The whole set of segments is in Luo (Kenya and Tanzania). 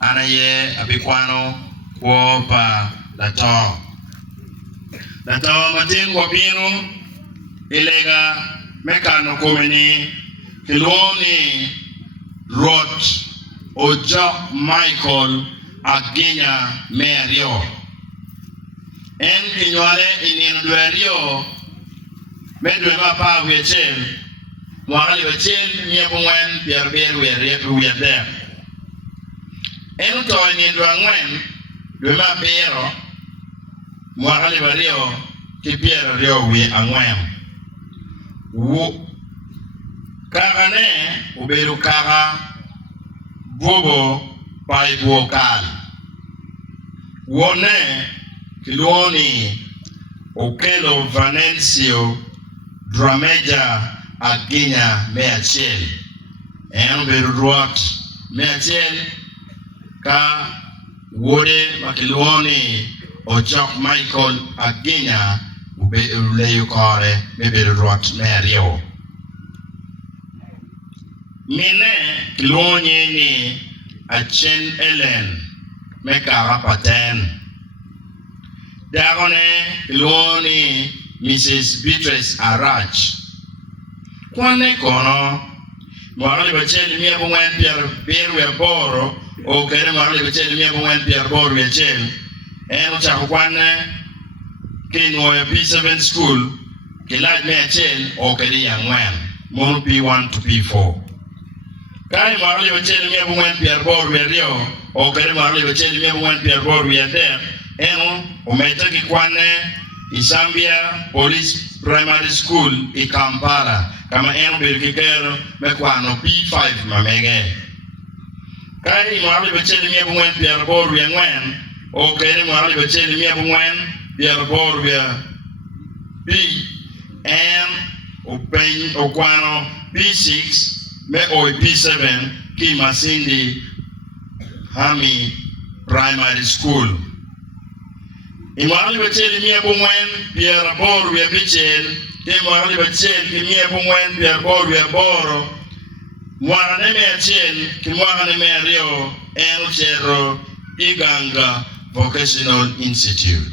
anaye abikwano kwa lato matin kwa pinu ilega mekano komeni kiloni rot ojo Michael Aginya Merio en kinywale inino dwerio medwe mapa wechel mwakali wechel nyebungwen pierber wiyade en to ni dwangwen dwe mabiro mwakali bario kipiero rio wi angwen wu kagane uberu kaga bobo pai bokal wone kiloni okelo Venancio Drameja Aginya Meachiel en uberu ruot Meachiel ka wode makiloni ojok Michael Aginya uleyu kore beberu ruot Merio mine kiloni ni Achen Ellen mekara paten dagone kiloni Mrs. Beatrice Arach kwane kono mwakali bacheli miya bungwen pieru ya boro o kere mwakali bacheli miya bungwen pieru boro ya chel eno chako kwane kinwo ya P7 school kilaj miya chel o kere ya ngwen mono P1 to P4 kai mwakali bacheli miya bungwen pieru boro ya rio o kere mwakali bacheli miya bungwen pieru boro ya der eno umeta kikwane Isambia Police Primary School i Kampala kama eno birkikero mekwano P5 mamege kai mwakali bacheli miya bungwen pieru boro ya ngwen o kere mwakali bacheli miya bungwen pieru boro ya B en upen okwano P6 me oi P7 ki Masindi Hami Primary School imwakali bacheli miya bungwen pieru boro ya bichel imwakali bacheli miya bungwen pieru boro ya boro mwana Meachiel kimwana Merio en chero Iganga Vocational Institute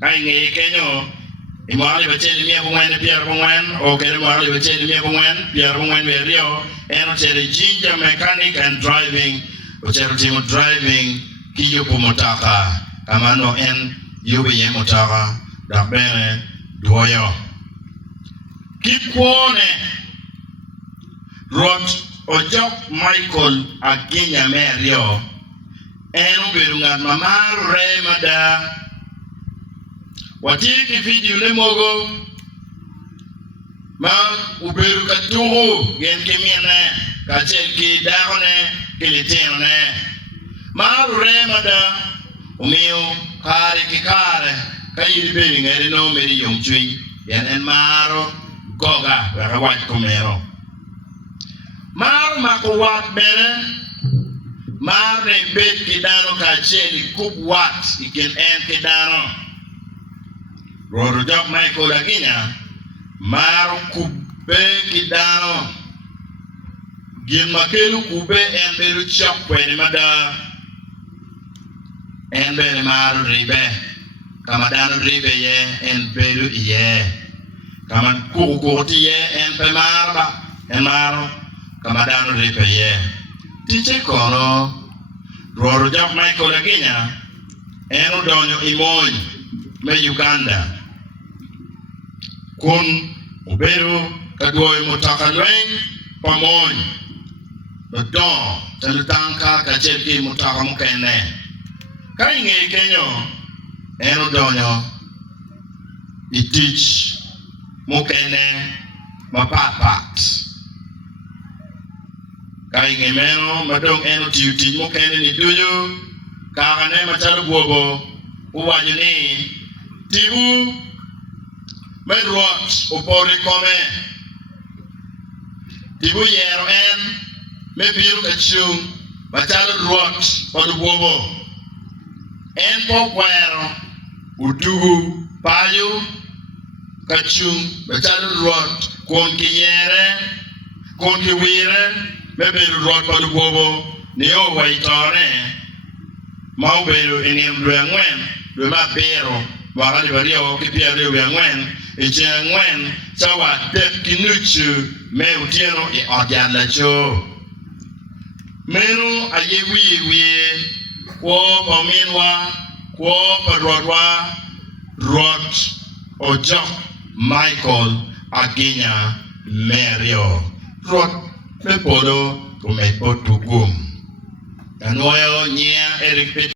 Kainge kenyo imwakali bacheli miya bungwen pieru bungwen o kere mwakali bacheli miya bungwen pieru bungwen Merio en chero Ginger Mechanic and Driving o chero timo driving kiyupo motaka kamano en yubi ye motaka dakbene duoyo kikwone rot ojok Michael Aginya Merio en uberu ngat mamar remada watiki video le mogo ma uberu katuhu gen kemiene kachel ki dagone kilitene mar remada umiu kare kikare kayiri beri ngere no meri yomchui yan en maro goga waka wach kumero mar makuwat bene mar ne bet kidano kacheli kub wat iken en kidano roro jok Michael Aginya mar kubbe kidano gin makelu kube en beru chok kweni mada en bere maru ribe kama dano ribe ye en beru iye kama kukuti ye en pe marba en maru kama dano ribe ye tiche kono roro jok Michael Aginya en udonyo imony me Uganda kun uberu kaduoyo mutaka lweny pamony dodon talutanka kachelki mutaka mukene kainge kenyo en udonyo itich mukene mapat kainge meno madong en utiyo tich mukene ni duyo kakane machalo buobo uwajo ni tibu medruot opore kome tibu yero en mebiru kachung machalo ruot kod buobo en pokwero utugu payo kachung bachal ruot kon ki yere kon ki wire bebe ruot pa lugobo ni o waitore mau belo enem luangwen lu ma pero wala li bari o ki pia lu luangwen e changwen sawa tep kinuchu me utieno e odala cho menu ayewi wo pominwa wo parodwa rot ojo Michael Aginya Merio rot me podo to me potugum anoyo nya Eric